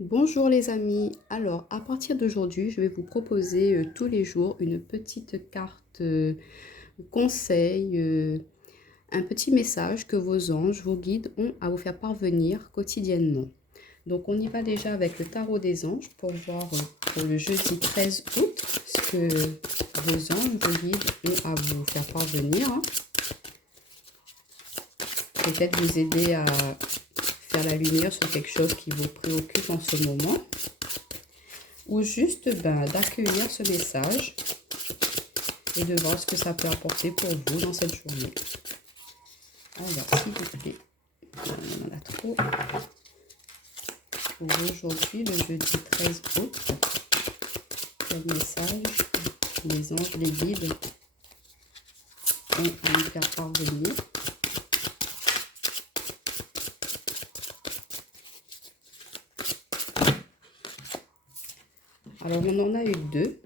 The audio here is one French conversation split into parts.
Bonjour les amis, alors à partir d'aujourd'hui je vais vous proposer tous les jours une petite carte conseil, un petit message que vos anges, vos guides ont à vous faire parvenir quotidiennement. Donc on y va déjà avec le tarot des anges pour voir pour le jeudi 13 août ce que vos anges, vos guides ont à vous faire parvenir, hein. Peut-être vous aider à faire la lumière sur quelque chose qui vous préoccupe en ce moment. Ou juste d'accueillir ce message et de voir ce que ça peut apporter pour vous dans cette journée. Alors, s'il vous plaît, on en a trop. Pour aujourd'hui, le jeudi 13 août, quel message les anges, les guides ont à nous faire parvenir. Alors, on en a eu deux.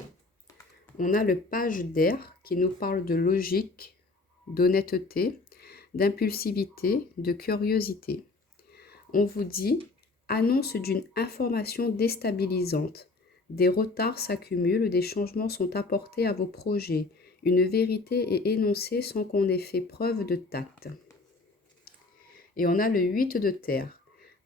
On a le page d'air qui nous parle de logique, d'honnêteté, d'impulsivité, de curiosité. On vous dit « Annonce d'une information déstabilisante. Des retards s'accumulent, des changements sont apportés à vos projets. Une vérité est énoncée sans qu'on ait fait preuve de tact. » Et on a le 8 de terre.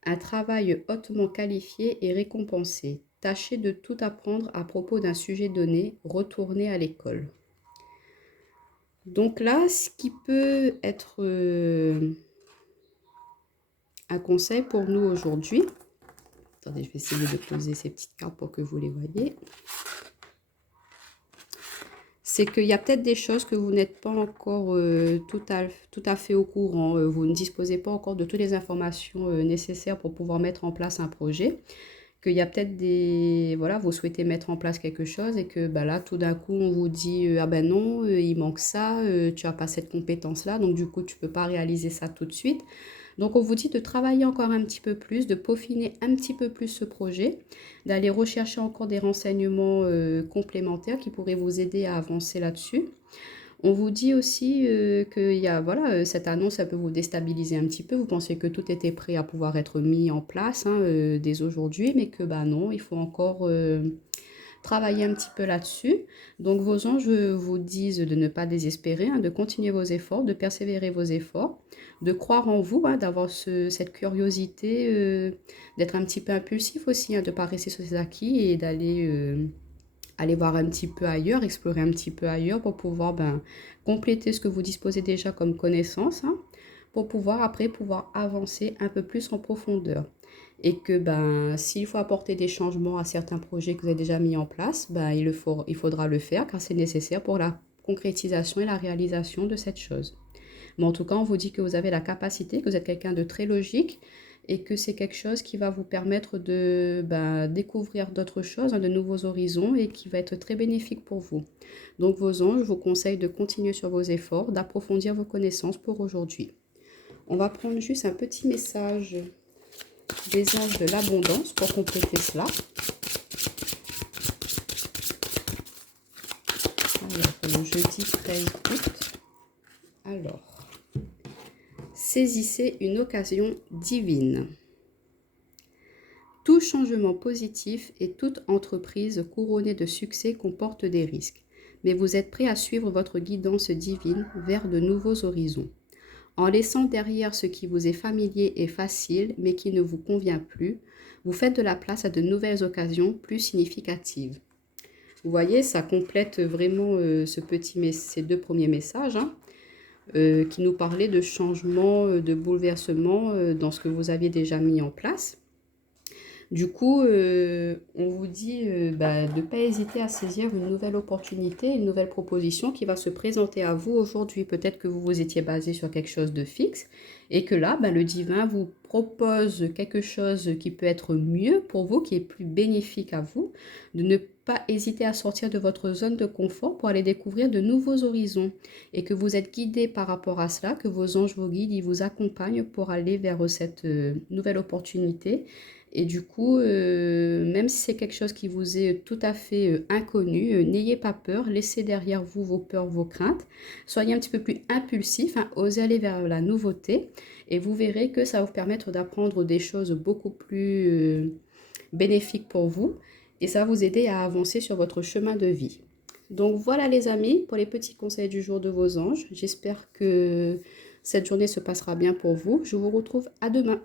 Un travail hautement qualifié et récompensé. Tâchez de tout apprendre à propos d'un sujet donné. Retournez à l'école. Donc là, ce qui peut être un conseil pour nous aujourd'hui. Attendez, je vais essayer de poser ces petites cartes pour que vous les voyez. C'est qu'il y a peut-être des choses que vous n'êtes pas encore tout à fait au courant. Vous ne disposez pas encore de toutes les informations nécessaires pour pouvoir mettre en place un projet. Qu'il y a peut-être des... Voilà, vous souhaitez mettre en place quelque chose et que là, tout d'un coup, on vous dit « Ah ben non, il manque ça, tu n'as pas cette compétence-là, donc du coup, tu ne peux pas réaliser ça tout de suite. » Donc, on vous dit de travailler encore un petit peu plus, de peaufiner un petit peu plus ce projet, d'aller rechercher encore des renseignements complémentaires qui pourraient vous aider à avancer là-dessus. On vous dit aussi que cette annonce, ça peut vous déstabiliser un petit peu. Vous pensez que tout était prêt à pouvoir être mis en place dès aujourd'hui, mais que non, il faut encore travailler un petit peu là-dessus. Donc vos anges vous disent de ne pas désespérer, de continuer vos efforts, de persévérer vos efforts, de croire en vous, d'avoir cette curiosité, d'être un petit peu impulsif aussi, de ne pas rester sur ses acquis et d'aller aller voir un petit peu ailleurs, explorer un petit peu ailleurs pour pouvoir compléter ce que vous disposez déjà comme connaissance, pour pouvoir après pouvoir avancer un peu plus en profondeur. Et que s'il faut apporter des changements à certains projets que vous avez déjà mis en place, il faudra le faire car c'est nécessaire pour la concrétisation et la réalisation de cette chose. Mais en tout cas, on vous dit que vous avez la capacité, que vous êtes quelqu'un de très logique et que c'est quelque chose qui va vous permettre de découvrir d'autres choses, de nouveaux horizons et qui va être très bénéfique pour vous. Donc vos anges vous conseillent de continuer sur vos efforts, d'approfondir vos connaissances pour aujourd'hui. On va prendre juste un petit message des anges de l'abondance pour compléter cela. Alors, pour le jeudi 13 août. Alors, saisissez une occasion divine. Tout changement positif et toute entreprise couronnée de succès comporte des risques, mais vous êtes prêt à suivre votre guidance divine vers de nouveaux horizons. En laissant derrière ce qui vous est familier et facile, mais qui ne vous convient plus, vous faites de la place à de nouvelles occasions plus significatives. Vous voyez, ça complète vraiment ces deux premiers messages qui nous parlaient de changement, de bouleversement dans ce que vous aviez déjà mis en place. Du coup, on vous dit de ne pas hésiter à saisir une nouvelle opportunité, une nouvelle proposition qui va se présenter à vous aujourd'hui. Peut-être que vous vous étiez basé sur quelque chose de fixe et que là, le divin vous propose quelque chose qui peut être mieux pour vous, qui est plus bénéfique à vous, de ne pas hésiter à sortir de votre zone de confort pour aller découvrir de nouveaux horizons et que vous êtes guidé par rapport à cela, que vos anges, vos guides, ils vous accompagnent pour aller vers cette nouvelle opportunité. Et du coup, même si c'est quelque chose qui vous est tout à fait inconnu, n'ayez pas peur, laissez derrière vous vos peurs, vos craintes. Soyez un petit peu plus impulsif, osez aller vers la nouveauté et vous verrez que ça va vous permettre d'apprendre des choses beaucoup plus bénéfique pour vous et ça va vous aider à avancer sur votre chemin de vie. Donc voilà les amis pour les petits conseils du jour de vos anges. J'espère que cette journée se passera bien pour vous. Je vous retrouve à demain.